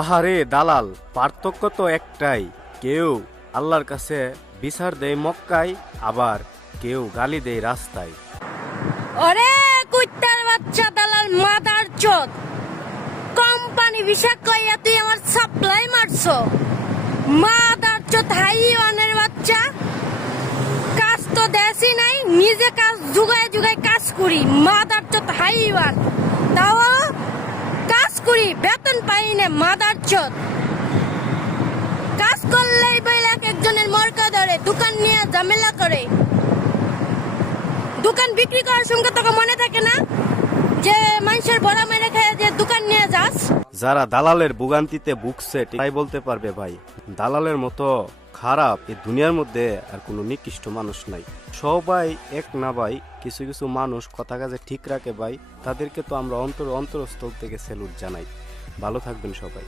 আহারে দালাল, পার্থক্য তো একটাই। কেউ আল্লাহর কাছে বিচার দেয় মক্কায়, আবার কেউ গালি দেয় রাস্তায়। ওরে কুত্তার বাচ্চা দালাল মাদার চোদ, কোম্পানি বিষাক কইয়া তুই আমার সাপ্লাই মারছো। মাদার চোদ হাইওয়ানের বাচ্চা, কাজ তো দেশই নাই, নিজে কাজ জুগায় জুগায় কাজ করি। মাদার চোদ হাইওয়ান, তাও কাজ করি বেতন পাই না। মাদার চোদ কাজ করলেই বইলে একজনের মরকা ধরে, দোকান নিয়ে ঝামেলা করে। দোকান বিক্রি করার সঙ্গে তোকে মনে থাকে না যে মানুষের বড়া মেরে খেয়ে যে দোকান নিয়ে যাস। যারা দালালের ভোগান্তিতে ভুগছে তাই বলতে পারবে ভাই, দালালের মতো খারাপ এই দুনিয়ার মধ্যে আর কোনো নিকৃষ্ট মানুষ নাই। সবাই এক না ভাই, কিছু কিছু মানুষ কথা কাজে ঠিক রাখে ভাই, তাদেরকে তো আমরা অন্তরস্থল থেকে স্যালুট জানাই। ভালো থাকবেন সবাই।